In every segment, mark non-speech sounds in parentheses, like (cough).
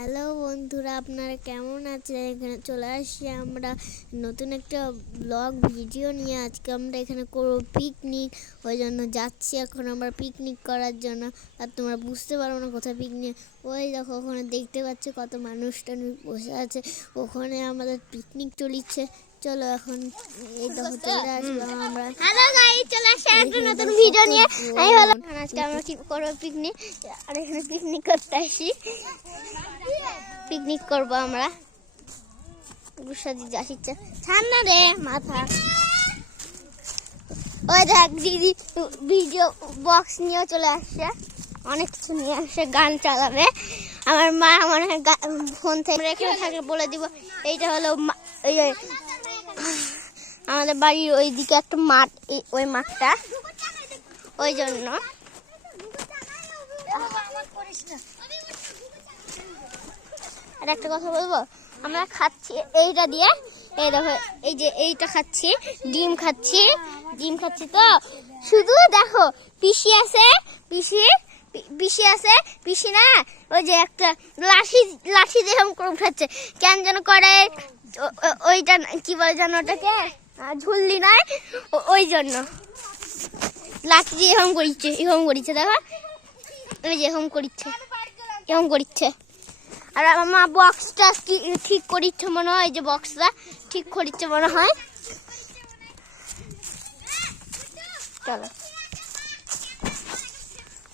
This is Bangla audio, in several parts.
হ্যালো বন্ধুরা আপনারা কেমন আছেন? এখানে চলে আসছি আমরা নতুন একটা ব্লগ ভিডিও নিয়ে। আজকে আমরা এখানে করব পিকনিক ওই জন্য যাচ্ছি এখন আমরা পিকনিক করার জন্য। আর তোমরা বুঝতে পারো না কোথায় পিকনিক ওই দেখো ওখানে দেখতে পাচ্ছ কত মানুষ টানুষ বসে আছে। ওখানে আমাদের পিকনিক চলিচ্ছে। চলো এখন এই দেখো চলে আসলাম আমরা। হ্যালো গাইস চলে আসছে। একটা নতুন ভিডিও নিয়ে আমি হলো আজকে আমরা কি করব? পিকনিক আর এখানে পিকনিক করতে আসি। পিকনিক করব আমরা। গুসাদি যাচ্ছি ঠান্ডা রে মাথা। ওই দেখ, দিদি ভিডিও বক্স নিয়েও চলে আসছে। অনেক কিছু নিয়ে আসছে, গান চালাবে। আমার মা আমার ফোন থেকে রেখে থাকে বলে দিব, এইটা হলো আমাদের বাড়ির ওই দিকে একটা মাঠ ওই মাঠটা। ওই জন্য। আর একটা কথা বলব? আমরা খাচ্ছি এইটা দিয়ে। এই দেখো, এই যে এইটা খাচ্ছি, ডিম খাচ্ছি। ডিম খাচ্ছি তো? শুধু দেখো, পিসি আছে, পিসি পিসি আছে, পিসি না? ওই যে একটা লাঠি লাঠি যেরকম করে উঠাচ্ছে। কেন যেন করে? ওইটা কি বলে যেন ওটাকে? ঝুললি নাই ওই জন্য। লাঠি দিয়ে এরকম করিচ্ছে এরকম করিচ্ছে, দেখো। ওই যে এরকম করিচ্ছে এরকম করিচ্ছে। আর আমার মা বক্সটা ঠিক করিচ্ছে মনে হয়? যে বক্সটা ঠিক করিচ্ছে মনে হয়। চলো।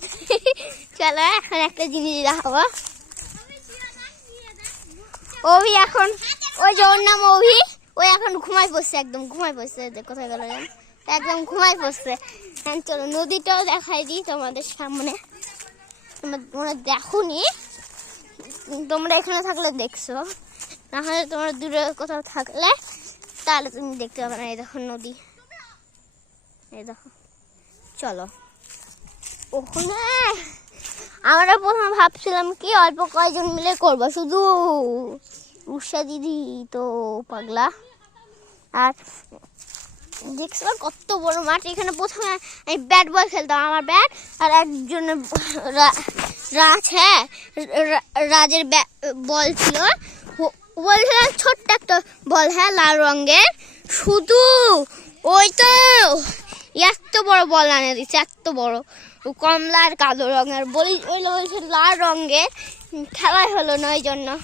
(laughs) চলো, এখন একটা জিনিস দেখাবো। অভি এখন, ওই যে ওর নাম অভি ওই এখন ঘুমাই পড়ছে একদম ঘুমাই পড়ছে কোথায় গেল জানো? একদম ঘুমাই পড়ছে। চলো নদীটাও দেখাই দিই তোমাদের সামনে। তোমরা তোমরা দেখোনি? তোমরা এখানে থাকলে দেখছ। নাহলে তোমরা দূরে কোথাও থাকলে তাহলে তুমি দেখতে পাবে না। এই দেখো নদী। এই দেখো। চলো। ওখানে আমরা প্রথমে ভাবছিলাম কি অল্প কয়জন মিলে করব। শুধু উষা দিদি তো পাগলা। আর দেখছ কত বড় মাঠ? এখানে প্রথমে আমি ব্যাট বল খেলতাম, আমার ব্যাট আর একজনের রা- রাজ হ্যাঁ রাজের বল ছিল। ও- বল ছোট্ট একটা বল হ্যাঁ লাল রঙের। শুধু ওই তো এত বড় বল আনে দিচ্ছে এত বড়। কমলা আর কালো রঙের, বলি, ওই বলছে লাল রঙের খেলাই হলো না ওই জন্য।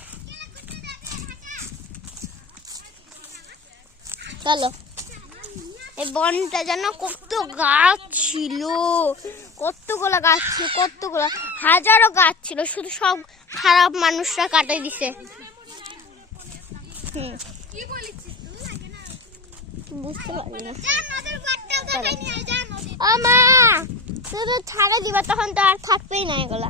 চলো। এই বনটা যেন কত গাছ ছিল। কতগুলো গাছ ছিল, কতগুলো, হাজারো গাছ ছিল। শুধু সব খারাপ মানুষরা কাটে দিছে। বুঝতে পারলি না। মা, শুধু ছাড়ে দিবা, তখন তো আর থাকবেই না এগুলা।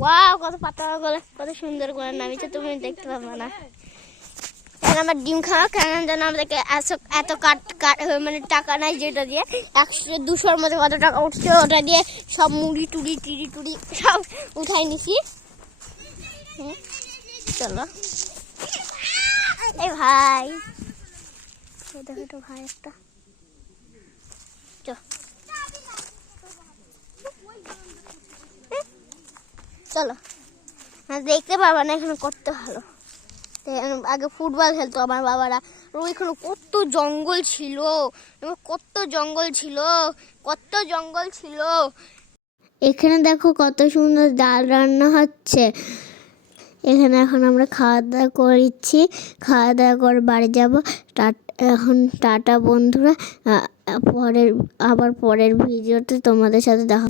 ওয়াও, কত পাতলা গুলো, কত সুন্দর করে নামিছে তুমি দেখতে পাবে না। এখন আমার ডিম খাওয়া? কেন যেন আমাদেরকে এত কাট কাট মানে টাকা নাই যেটা দিয়ে? একশো দুশোর মধ্যে কত টাকা উঠছে ওটা দিয়ে সব মুড়ি টুড়ি টিড়ি টুড়ি সব উঠাই নিছি। চলো। এই ভাই। দেখো তো ভাই একটা। চলো। হ্যাঁ, দেখতে পারবা না এখানে করতে ভালো। আগে ফুটবল খেলতো আমার বাবারা। ওইখানে কত জঙ্গল ছিল। কত জঙ্গল ছিল। কত জঙ্গল ছিল। এখানে দেখো কত সুন্দর ডাল রান্না হচ্ছে। এখানে এখন আমরা খাওয়া দাওয়া করেছি। খাওয়া দাওয়া করে বাড়ি যাব। এখন টাটা বন্ধুরা। পরের, আবার পরের ভিডিওতে তোমাদের সাথে দেখা